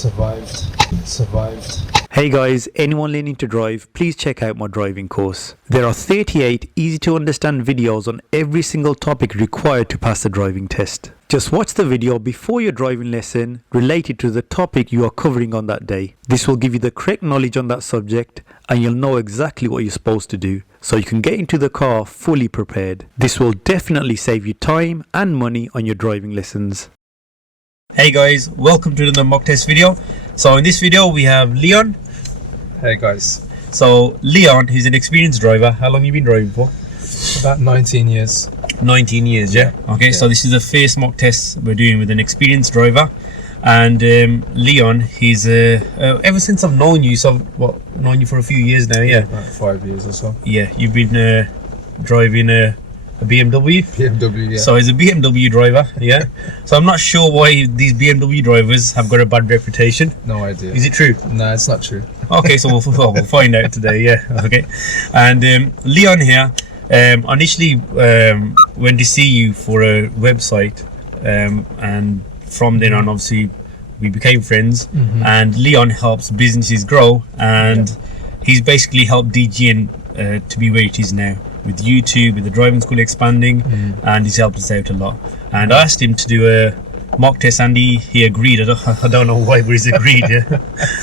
Survived. Hey guys, anyone learning to drive, please check out my driving course. There are 38 easy to understand videos on every single topic required to pass the driving test. Just watch the video before your driving lesson related to the topic you are covering on that day. This will give you the correct knowledge on that subject and you'll know exactly what you're supposed to do, so you can get into the car fully prepared. This will definitely save you time and money on your driving lessons. Hey guys, welcome to another mock test video. So in this video we have Leon. Hey guys. So Leon, he's an experienced driver. How long have you been driving for? About 19 years. 19 years, yeah? Okay, yeah. So this is the first mock test we're doing with an experienced driver. And Leon, he's ever since I've known you, so known you for a few years now, yeah? About 5 years or so. Yeah, you've been driving a BMW? BMW, yeah. So he's a BMW driver, yeah? So I'm not sure why these BMW drivers have got a bad reputation. No idea. Is it true? No, it's not true. Okay, so we'll find out today, yeah, okay. And Leon here, initially went to see you for a website, and from then on, obviously, we became friends, and Leon helps businesses grow, and he's basically helped DGN to be where it is now, with YouTube, with the driving school expanding, and he's helped us out a lot. And I asked him to do a mock test and he agreed. I don't know why, but he's agreed, yeah.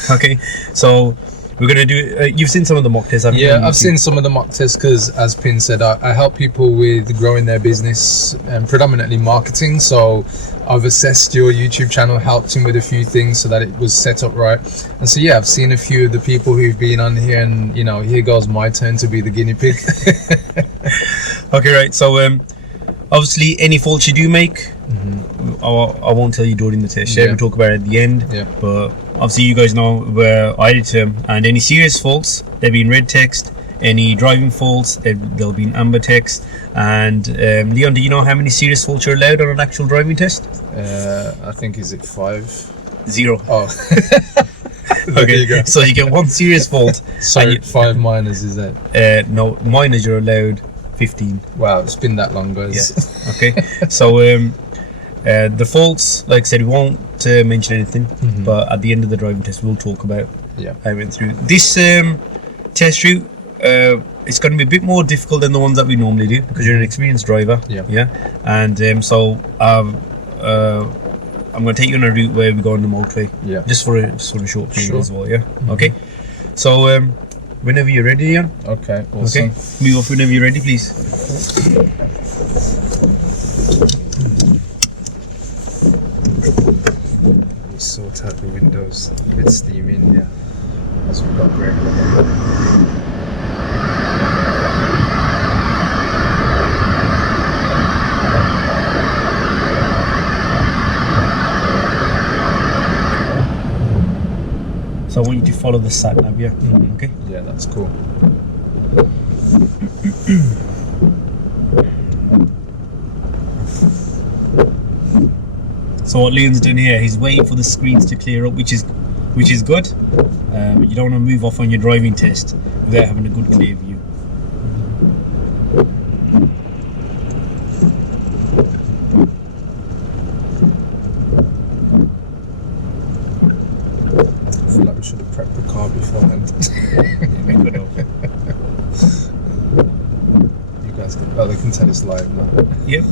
Okay, so we're gonna do you've seen some of the mock tests, haven't you? Yeah, I've seen some of the mock tests because, as Pin said, I help people with growing their business and predominantly marketing. So I've assessed your YouTube channel, helped him with a few things so that it was set up right. And so yeah, I've seen a few of the people who've been on here, and you know, here goes my turn to be the guinea pig. Okay, right, so obviously any faults you do make, I won't tell you during the test, we'll talk about it at the end, but obviously you guys know where I did them, and any serious faults, they'll be in red text. Any driving faults, they'll be in amber text. And Leon, do you know how many serious faults you're allowed on an actual driving test? I think, is it 5? 0. Oh. Okay, you so you get 1 serious fault. So 5 minors, is that? No, minors you're allowed 15. Wow, it's been that long, guys. Yeah. Okay, so the faults, like I said, we won't mention anything, but at the end of the driving test we'll talk about how I went through this test route. It's going to be a bit more difficult than the ones that we normally do because you're an experienced driver, and so I'm going to take you on a route where we go on the motorway, just for a short period as well, okay. So whenever you're ready, Ian. Okay, awesome. Okay, move off whenever you're ready, please. We sort out the windows, a bit steamy in here as we've got regular. So I want you to follow the sat nav, okay? Yeah, that's cool. So what Leon's doing here, he's waiting for the screens to clear up, which is good. But you don't want to move off on your driving test without having a good clear view. I feel like we should have prepped the car beforehand. We could have. You guys can, they can tell it's live now. Yep.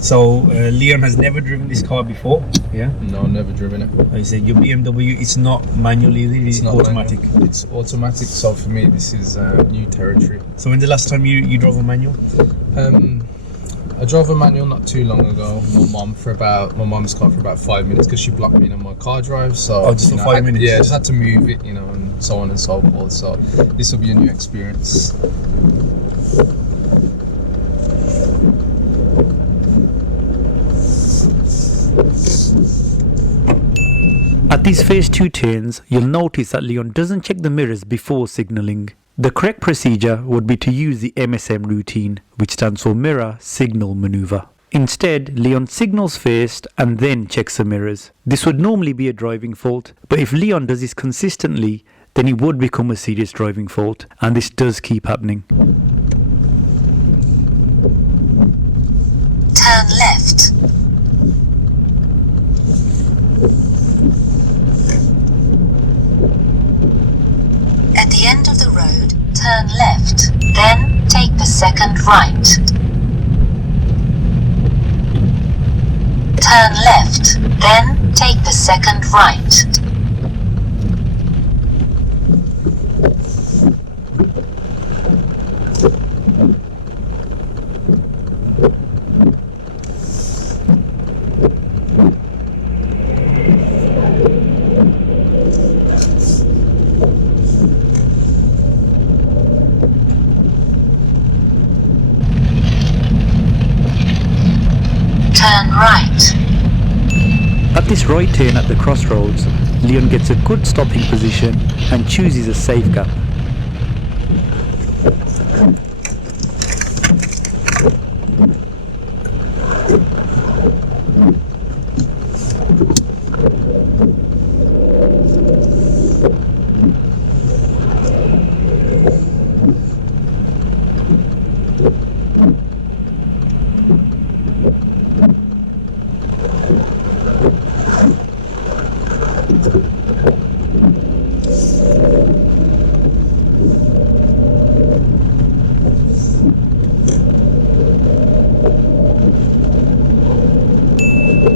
So Leon has never driven this car before, No, never driven it. Like I said, your BMW, it's not manual either, it's not automatic. Manual. It's automatic, so for me this is new territory. So when's the last time you drove a manual? I drove a manual not too long ago. My mum's car for about 5 minutes because she blocked me in on my car drive. So just for 5 minutes? Yeah, just had to move it, and so on and so forth. So this will be a new experience. At these first two turns, you'll notice that Leon doesn't check the mirrors before signalling. The correct procedure would be to use the MSM routine, which stands for Mirror Signal Maneuver. Instead, Leon signals first and then checks the mirrors. This would normally be a driving fault, but if Leon does this consistently, then it would become a serious driving fault, and this does keep happening. Turn left. At the end of the road, turn left, then take the second right. Turn left, then take the second right. Turn right. At this right turn at the crossroads, Leon gets a good stopping position and chooses a safe gap.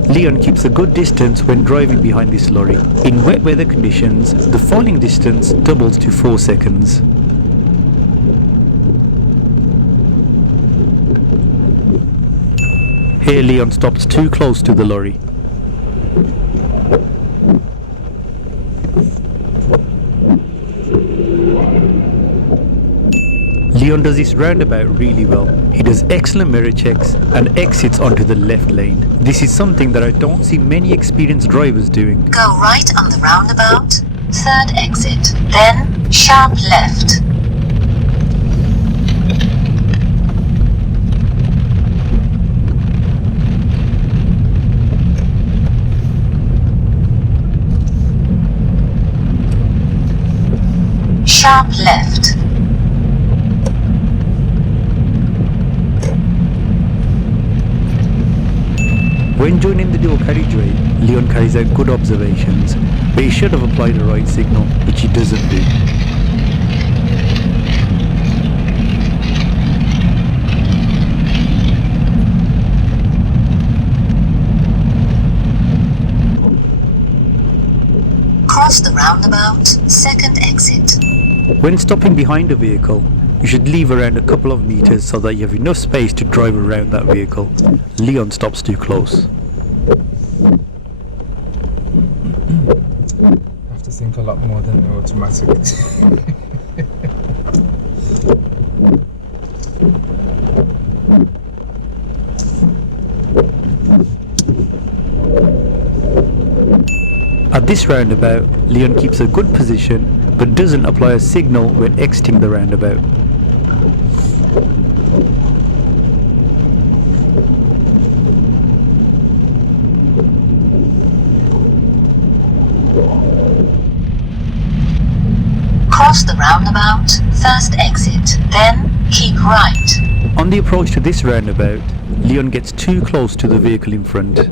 Leon keeps a good distance when driving behind this lorry. In wet weather conditions, the falling distance doubles to 4 seconds. Here Leon stops too close to the lorry. Leon does this roundabout really well. He does excellent mirror checks and exits onto the left lane. This is something that I don't see many experienced drivers doing. Go right on the roundabout, third exit, then sharp left. Sharp left. When joining the dual carriageway, Leon carries out good observations, but he should have applied the right signal, which he doesn't do. Cross the roundabout, second exit. When stopping behind a vehicle, you should leave around a couple of meters so that you have enough space to drive around that vehicle. Leon stops too close. I have to think a lot more than the automatic. At this roundabout, Leon keeps a good position but doesn't apply a signal when exiting the roundabout. Cross the roundabout, first exit, then keep right. On the approach to this roundabout, Leon gets too close to the vehicle in front.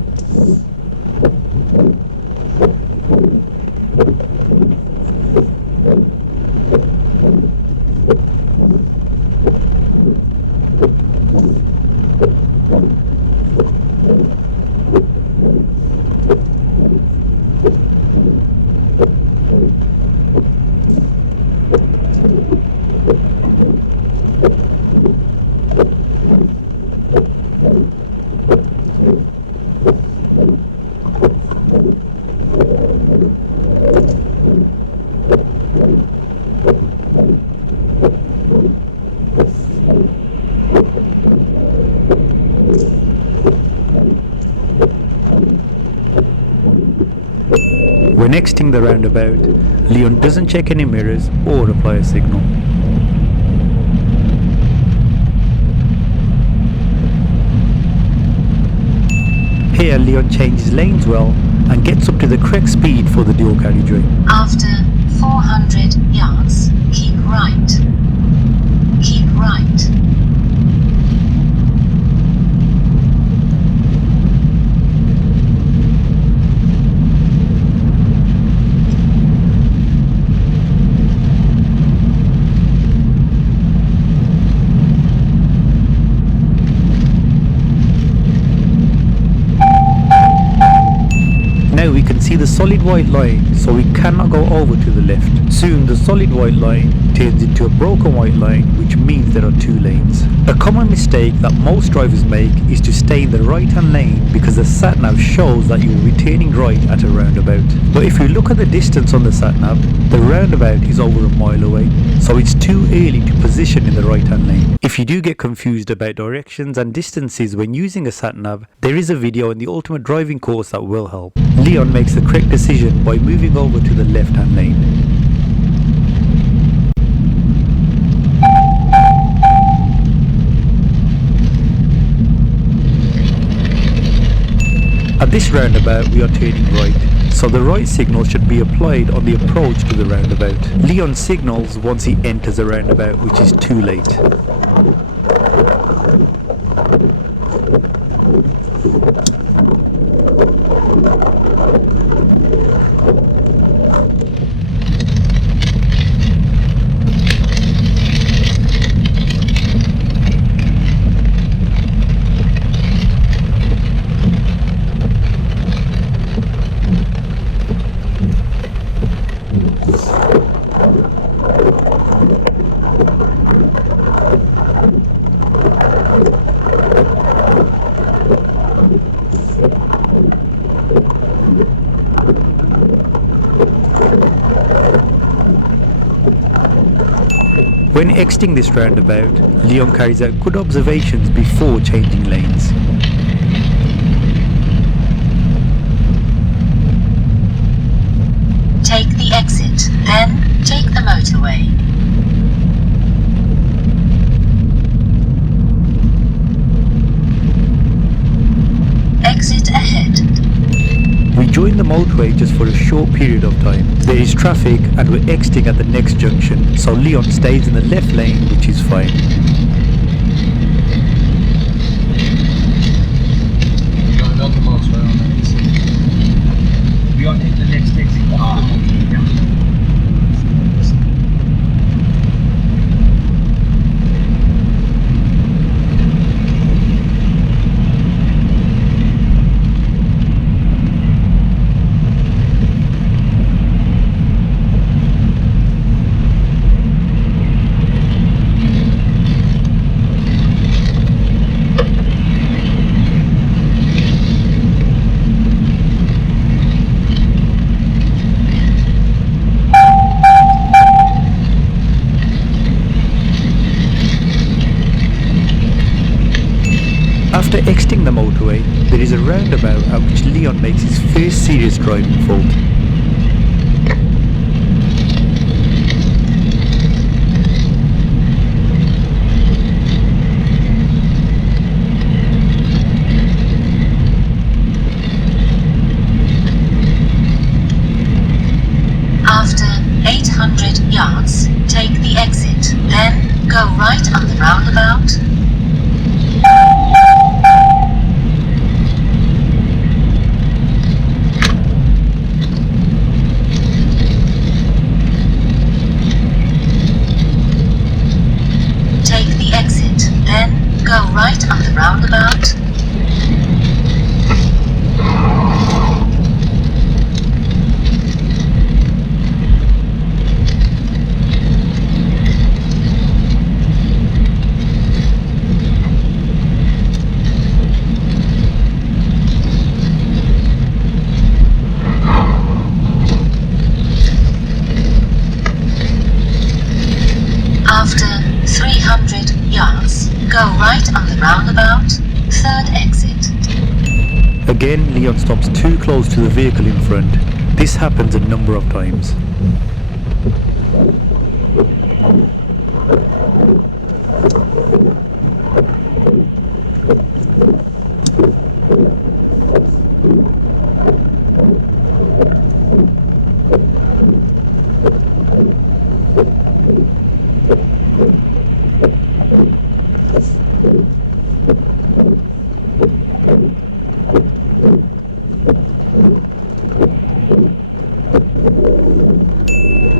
When exiting the roundabout, Leon doesn't check any mirrors or apply a signal. Here Leon changes lanes well and gets up to the correct speed for the dual carriageway. After 400 yards, keep right. Keep right. Now we can see the solid white line, so we cannot go over to the left. Soon the solid white line turns into a broken white line, which means there are two lanes. A common mistake that most drivers make is to stay in the right hand lane because the sat-nav shows that you will be turning right at a roundabout. But if you look at the distance on the sat-nav, the roundabout is over a mile away, so it's too early to position in the right hand lane. If you do get confused about directions and distances when using a sat-nav, there is a video in the Ultimate Driving course that will help. Leon makes the correct decision by moving over to the left hand lane. At this roundabout we are turning right, so the right signal should be applied on the approach to the roundabout. Leon signals once he enters a roundabout, which is too late. When exiting this roundabout, Leon carries out good observations before changing lanes. Take the exit, then take the motorway. Exit ahead. We join the motorway just for a short period of time. There is traffic and we're exiting at the next junction, so Leon stays in the left lane, which is fine. Going on the motorway on that, you see. We are at the next exit off the motorway, yeah? After exiting the motorway, there is a roundabout at which Leon makes his first serious driving fault. After 800 yards, take the exit, then go right on the roundabout. Take the exit, then go right on the roundabout. After 300 yards, go right on the roundabout, third exit. Again, Leon stops too close to the vehicle in front. This happens a number of times.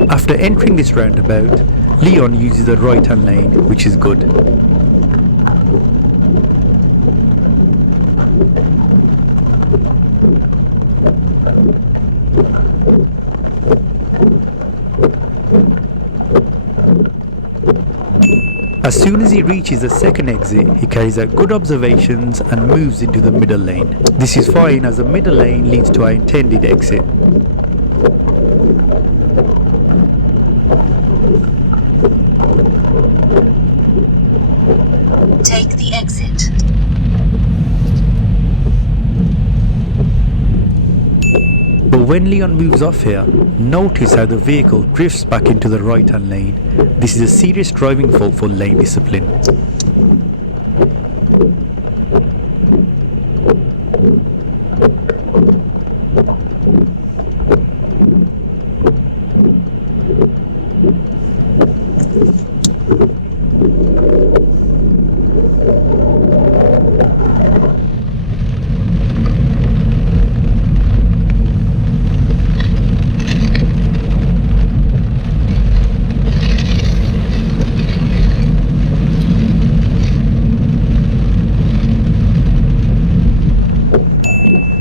After entering this roundabout, Leon uses the right hand lane, which is good. As soon as he reaches the second exit, he carries out good observations and moves into the middle lane. This is fine as the middle lane leads to our intended exit. Take the exit. But when Leon moves off here, notice how the vehicle drifts back into the right hand lane. This is a serious driving fault for lane discipline.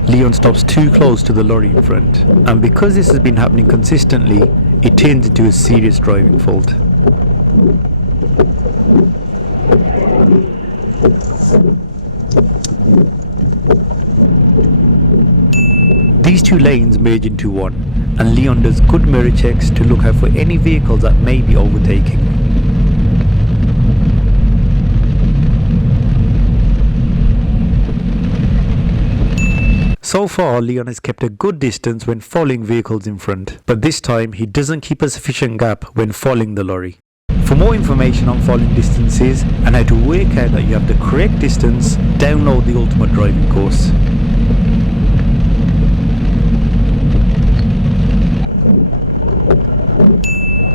Leon stops too close to the lorry in front, and because this has been happening consistently, it turns into a serious driving fault. These two lanes merge into one, and Leon does good mirror checks to look out for any vehicles that may be overtaking. So far, Leon has kept a good distance when following vehicles in front, but this time he doesn't keep a sufficient gap when following the lorry. For more information on following distances and how to work out that you have the correct distance, download the Ultimate Driving course.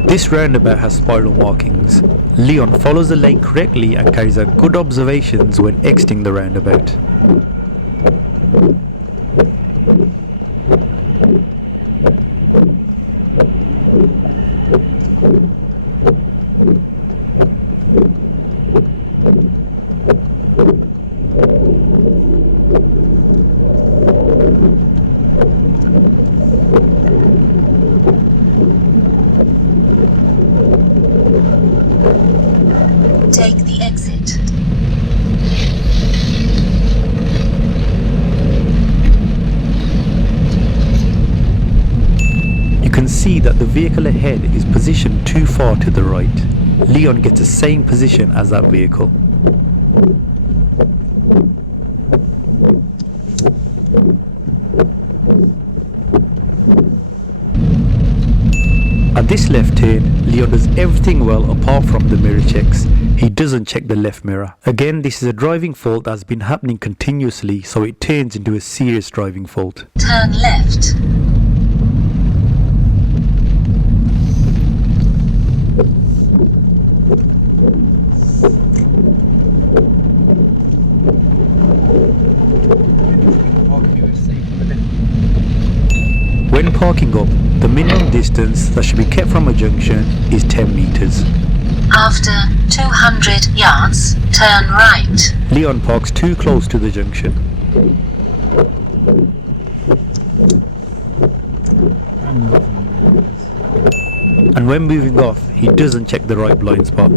This roundabout has spiral markings. Leon follows the lane correctly and carries out good observations when exiting the roundabout. Take the exit. You can see that the vehicle ahead is positioned too far to the right. Leon gets the same position as that vehicle. At this left turn, Leon does everything well apart from the mirror checks. He doesn't check the left mirror. Again, this is a driving fault that's been happening continuously, so it turns into a serious driving fault. Turn left. When parking up, the minimum distance that should be kept from a junction is 10 meters. After 200 yards, turn right. Leon parks too close to the junction. And when moving off, he doesn't check the right blind spot.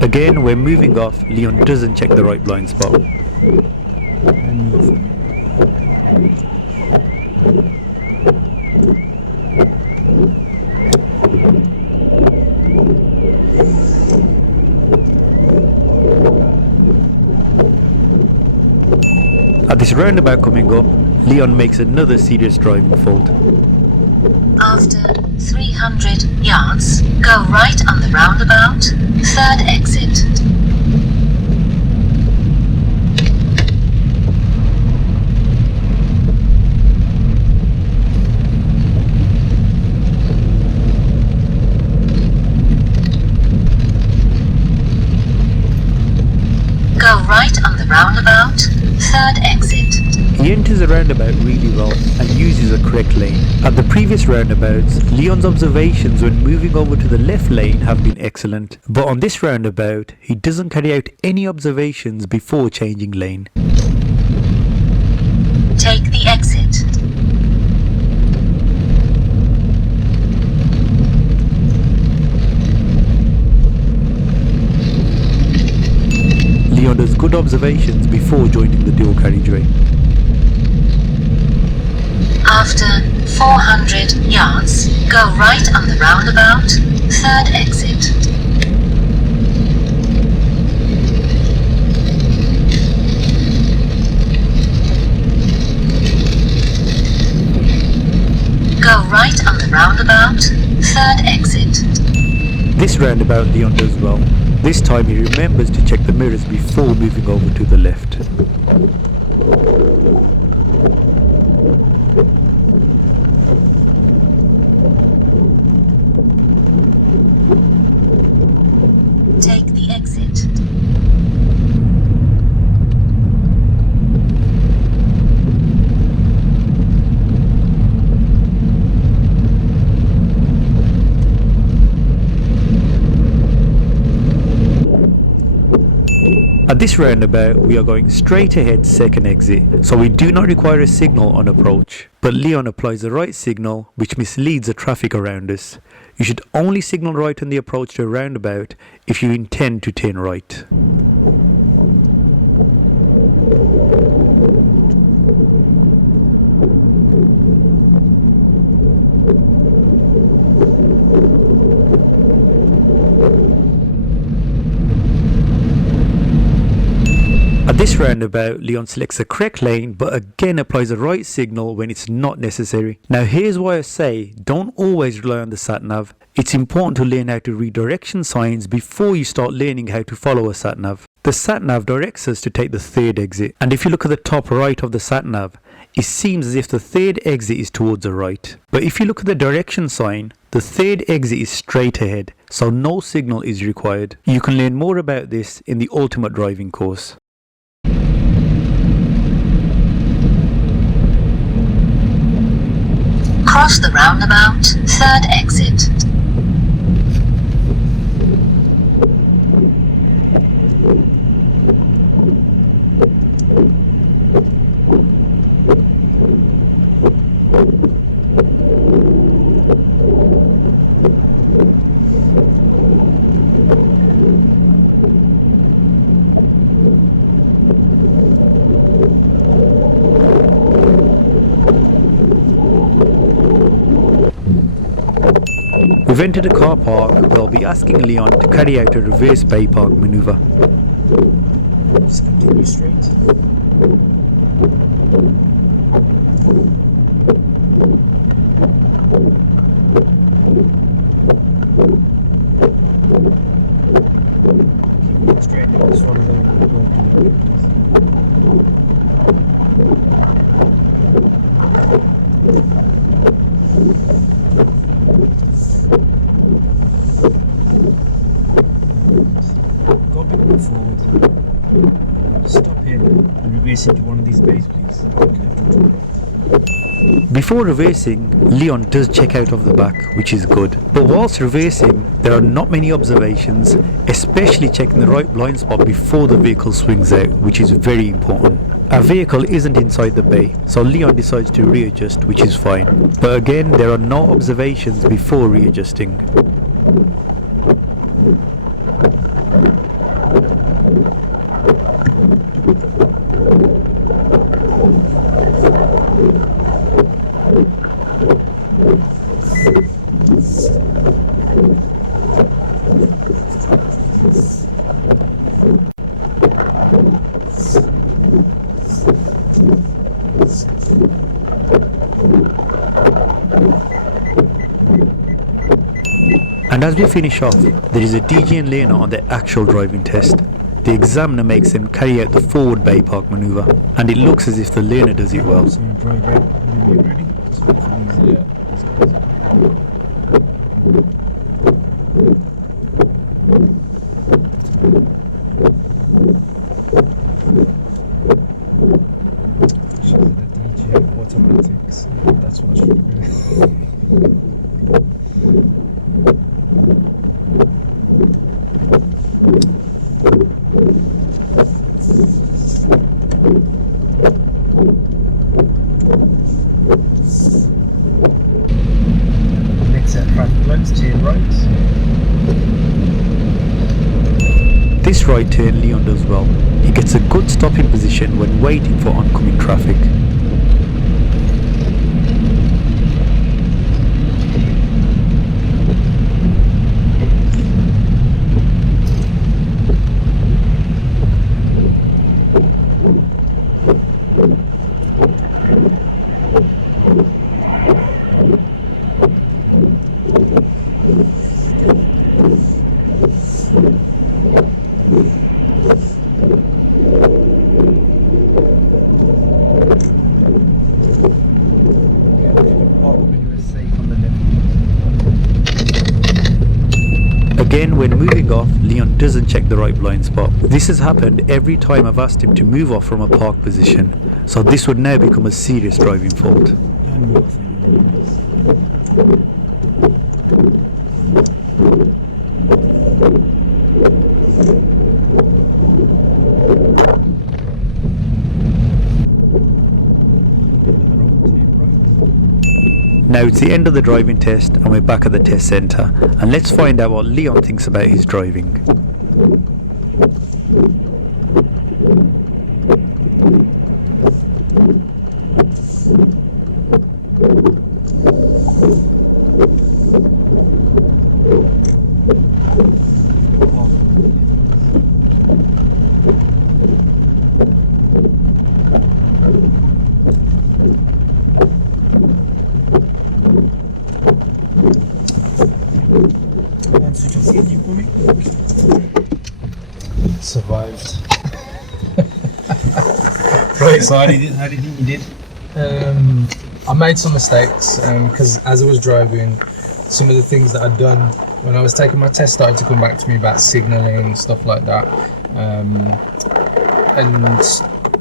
Again, when moving off, Leon doesn't check the right blind spot. And move. At this roundabout coming up, Leon makes another serious driving fault. After 300 yards, go right on the roundabout, third exit. Go right on the roundabout, third exit. He enters the roundabout really well and uses a correct lane. At the previous roundabouts, Leon's observations when moving over to the left lane have been excellent, but on this roundabout, he doesn't carry out any observations before changing lane. Take the exit. Leon does good observations before joining the dual carriageway. After 400 yards, go right on the roundabout, third exit. Go right on the roundabout, third exit. This roundabout Leon does well. This time he remembers to check the mirrors before moving over to the left. Take the exit. At this roundabout, we are going straight ahead second exit, so we do not require a signal on approach. But Leon applies the right signal, which misleads the traffic around us. You should only signal right on the approach to a roundabout if you intend to turn right. At this roundabout, Leon selects the correct lane but again applies the right signal when it's not necessary. Now here's why I say don't always rely on the sat-nav. It's important to learn how to read direction signs before you start learning how to follow a sat-nav. The sat-nav directs us to take the third exit, and if you look at the top right of the sat-nav, it seems as if the third exit is towards the right. But if you look at the direction sign, the third exit is straight ahead, so no signal is required. You can learn more about this in the Ultimate Driving course. Cross the roundabout, third exit. We've entered a car park where I'll be asking Leon to carry out a reverse bay park maneuver. Just continue straight. Keep straight. Just follow the road to the right. Go a bit more forward. Stop here and reverse into one of these bays, please. Before reversing, Leon does check out of the back, which is good. But whilst reversing, there are not many observations, especially checking the right blind spot before the vehicle swings out, which is very important. Our vehicle isn't inside the bay, so Leon decides to readjust, which is fine. But again, there are no observations before readjusting. And as we finish off, there is a DJ and learner on their actual driving test. The examiner makes them carry out the forward bay park maneuver, and it looks as if the learner does it well. So drive out. Are you ready? Yeah. She's the DJ of automatics. That's what she's doing. Next set traffic lights to your right. This right turn Leon does well. He gets a good stopping position when waiting for oncoming traffic. Again, when moving off, Leon doesn't check the right blind spot. This has happened every time I've asked him to move off from a park position, so this would now become a serious driving fault. Now it's the end of the driving test and we're back at the test centre, and let's find out what Leon thinks about his driving. Switch off the engine for me. Survived. Right, so how do you think you did? I made some mistakes because as I was driving, some of the things that I'd done when I was taking my test started to come back to me about signalling, stuff like that. And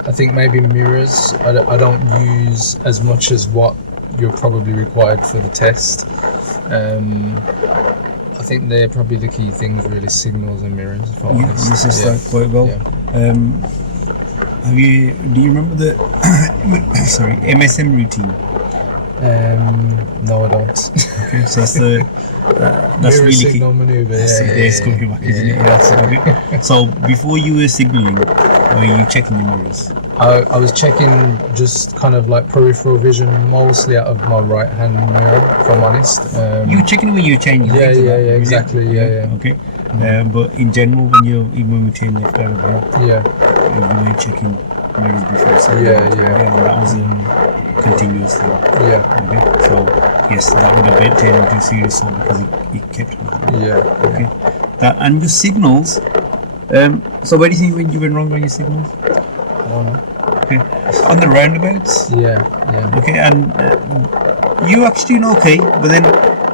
I think maybe mirrors I don't use as much as what you're probably required for the test. I think they're probably the key things, really, signals and mirrors. If I'm honest. This is that quite well. Yeah. Do you remember the MSM routine? No, I don't. Okay, so that's that's Mirror really signal key. maneuver. That's Yeah, it, it's coming back, isn't it? that's it. Okay. So before you were signalling, were you checking your mirrors? I was checking just kind of like peripheral vision, mostly out of my right hand mirror, if I'm honest. You were checking when you were changing. Yeah, lanes, yeah, right? yeah, exactly, yeah. Okay. But in general, when we turn left out of here, Yeah, you were checking mirrors before. So Yeah. and that was a continuous thing. yeah, Okay. So yes, that would have been turned into a serious one because it kept me. yeah. Okay. That and your signals. So where do you think when you went wrong on your signals? I don't know. Okay. On the roundabouts. Yeah. Okay, and you actually doing okay, but then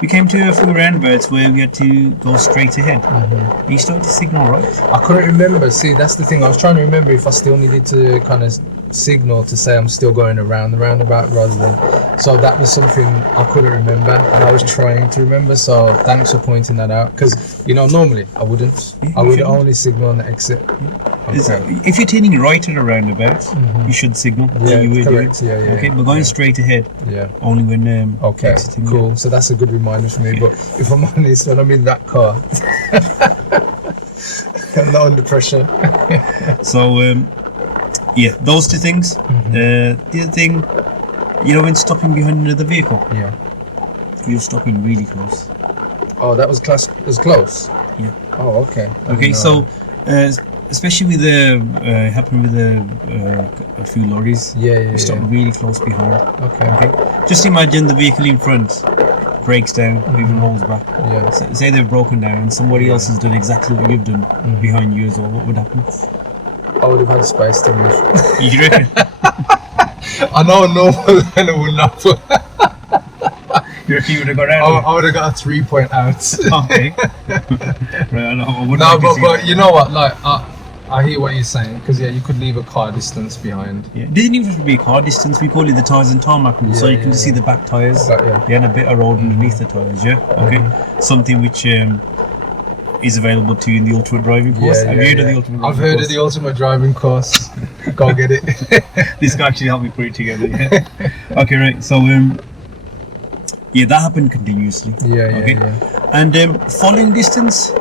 we came to a few roundabouts where we had to go straight ahead. Mm-hmm. You started to signal, right? I couldn't remember. See, that's the thing. I was trying to remember if I still needed to kind of signal to say I'm still going around the roundabout rather than. So that was something I couldn't remember, and I was trying to remember. So thanks for pointing that out, because normally I wouldn't. Yeah, I would you only signal on the exit. Okay. If you're turning right at a roundabout, you should signal. Yeah, you were correct. doing. Yeah. Okay, but going straight ahead Yeah. only when Okay. exiting. Cool. So that's a good reminder for me. But if I'm honest, when I'm in that car, I'm not under pressure. So yeah, those two things. The other thing, when stopping behind another vehicle, Yeah. you're stopping really close. Oh, that was close. Yeah. Oh, okay. I Okay, didn't so know especially with happened with a few lorries. Yeah, You stop really close behind. that. Okay. Okay, just imagine the vehicle in front breaks down, even rolls back. Yeah. Say they've broken down and somebody else has done exactly what you've done behind you as well. What would happen? I would have had space to move. You reckon? I know a normal learner would not. You reckon you would have got out? I would have got a 3-point out. Okay. Right, I wouldn't No, like to see but that. you know what? Like, I hear what you're saying, because yeah, you could leave a car distance behind. Yeah. Didn't even have to be a car distance. We call it the tyres and tarmac rule, so you can just see the back tyres. Yeah. Yeah, and a bit of road underneath the tyres. Yeah. Okay. Something which is available to you in the ultimate driving course. Have you heard of the ultimate? I've heard of the ultimate driving course. Go get it. This guy actually helped me put it together. Yeah. Okay, right. So yeah, that happened continuously. Okay. And following distance,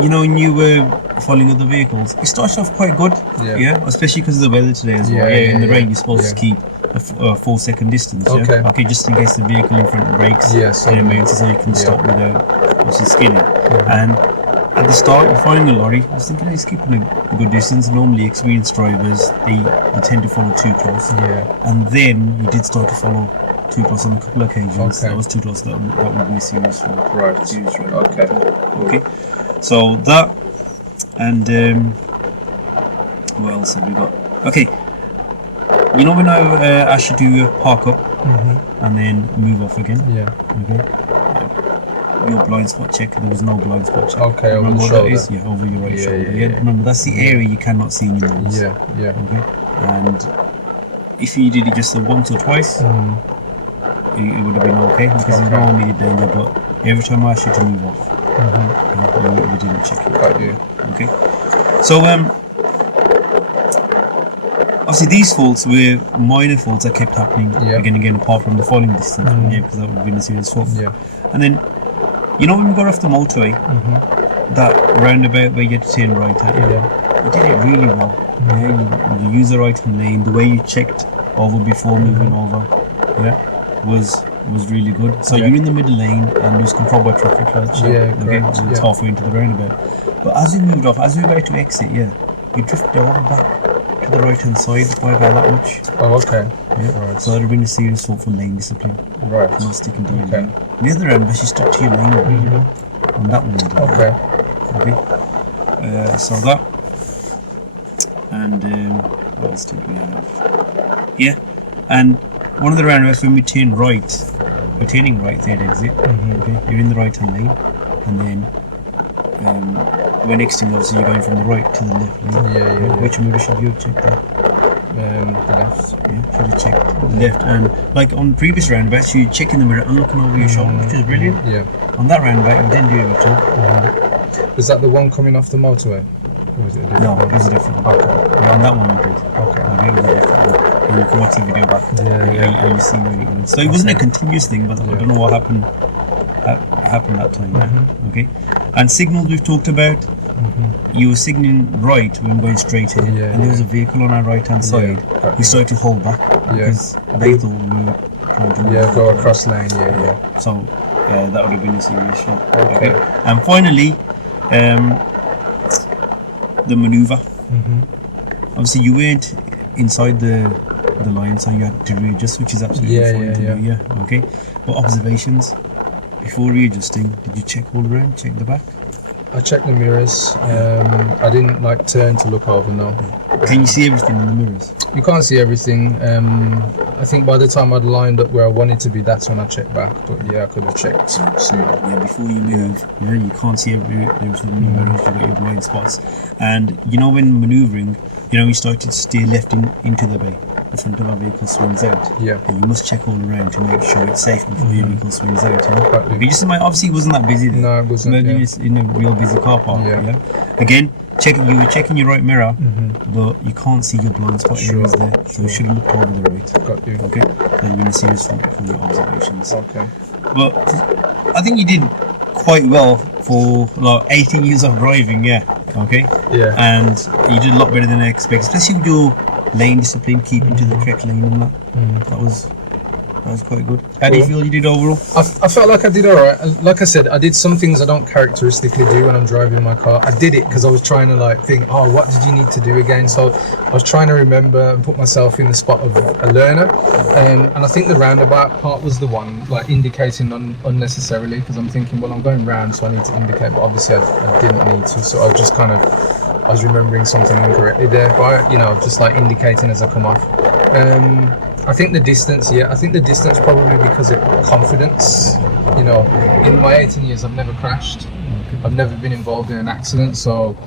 you know, when you were following other vehicles, it started off quite good. Yeah. Especially because of the weather today as well. In the rain, you're supposed to keep a 4-second distance. Okay. Okay, just in case the vehicle in front breaks. Yes. So you can stop without obviously skidding. And at the start, you're following a lorry. I was thinking he's keeping a good distance. Normally, experienced drivers they tend to follow too close. And then you did start to follow too close on a couple of occasions. That was too close. That would be a serious fault. Right. Serious fault. Okay. So that and what else have we got? Okay. You know when I asked you to park up and then move off again? Okay. Your blind spot check. There was no blind spot check. Okay. Remember what shoulder. that is? Yeah, over your right shoulder. Remember that's the area you cannot see in your nose. Yeah. Okay. And if you did it just once or twice, it would have been okay because there's no immediate danger. But every time I asked you to move off, you didn't check it. Got you. Okay. So obviously these faults were minor faults that kept happening again and again, apart from the falling distance. Because that would have been a serious fault. And then, you know, when we got off the motorway, that roundabout where you had to turn right at, you did it really well. You used the right hand lane. The way you checked over before moving over, was really good. So you're in the middle lane and lose control by traffic lights. So it's halfway into the roundabout. But as you moved off, as you were about to exit, you drifted over back to the right hand side by about that much. Oh, okay. Right. So that would have been a serious fault for lane discipline. Right. Not sticking to your lane. The other end, but you stuck to your lane. On that one. Okay. So that. And what else did we have? Yeah. And one of the roundabouts when we turn right, we're turning right there at exit. Okay. You're in the right hand lane, and then when exiting, obviously you're going from the right to the left. Which mirror should you have checked there? The left. Should have checked the left. And like on previous roundabouts, you check in the mirror and looking over your shoulder, which is brilliant. On that roundabout, you didn't do it at all. Was that the one coming off the motorway? Or was it a different one? It was a different one. Okay. On that one you did. Okay. It was a different one. And you can watch the video back. And you see where it went. So it wasn't a continuous thing, but I don't know what happened that time. Okay. And signals we've talked about. You were signaling right when going straight in, and there was a vehicle on our right hand side who started to hold back because they thought we were trying to go across lane. So that would have been a serious shot. Okay. And finally, the maneuver. Obviously, you weren't inside the line, so you had to readjust, which is absolutely fine to do. Okay. But observations before readjusting, did you check all around? Check the back? I checked the mirrors. I didn't like turn to look over. No. Can you see everything in the mirrors? You can't see everything. I think by the time I'd lined up where I wanted to be, that's when I checked back. But I could have checked sooner. Yeah, before you move, you can't see everything in the mirrors. You got your blind spots, and you know when manoeuvring, you start to steer left into the bay. The front of our vehicle swings out. And you must check all around to make sure it's safe before your vehicle swings out. Okay, just obviously it wasn't that busy there. No, it wasn't. Maybe it's in a real busy car park. Again, you were checking your right mirror, but you can't see your blind spot areas there, so you should have looked over the right. Got you. Okay, that would have been a serious fault for your observations. Okay. But I think you did quite well for like 18 years of driving. Okay. And you did a lot better than I expected, especially with your lane discipline, keeping to the correct lane and that. That was That's quite good. How do you feel you did overall? I felt like I did all right. Like I said, I did some things I don't characteristically do when I'm driving my car. I did it because I was trying to like think, oh, what did you need to do again? So I was trying to remember and put myself in the spot of a learner. And I think the roundabout part was the one, like indicating unnecessarily, because I'm thinking, well, I'm going round, so I need to indicate, but obviously I didn't need to. So I was just kind of, I was remembering something incorrectly there, but you know, just like indicating as I come off. I think the distance, I think the distance probably because of confidence. You know, in my 18 years, I've never crashed. I've never been involved in an accident, so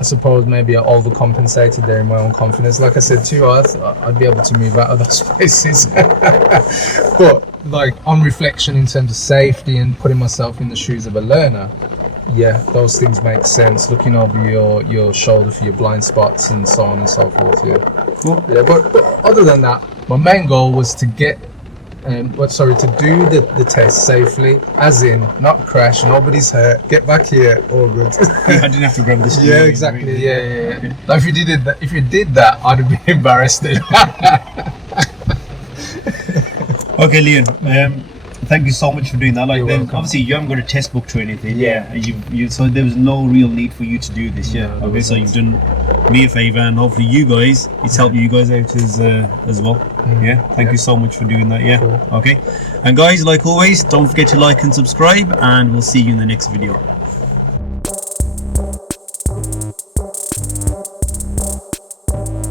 I suppose maybe I overcompensated there in my own confidence. Like I said to you, I'd be able to move out of those places. But like on reflection, in terms of safety and putting myself in the shoes of a learner, yeah, those things make sense. Looking over your shoulder for your blind spots and so on and so forth. Yeah, Cool. yeah. But other than that, my main goal was to get, to do the test safely, as in not crash, nobody's hurt, get back here, all good. I didn't have to grab this. Yeah, exactly. Yeah. Okay. Like if you did that, I'd have been embarrassed. Okay, Leon. Thank you so much for doing that. Like, obviously, you haven't got a test book or anything. Yeah. You so there was no real need for you to do this. Yeah. No, okay, so you've done me a favor, and hopefully you guys, it's helped you guys out as well. Yeah. Thank you so much for doing that. Yeah. Cool. Okay. And guys, like always, don't forget to like and subscribe, and we'll see you in the next video.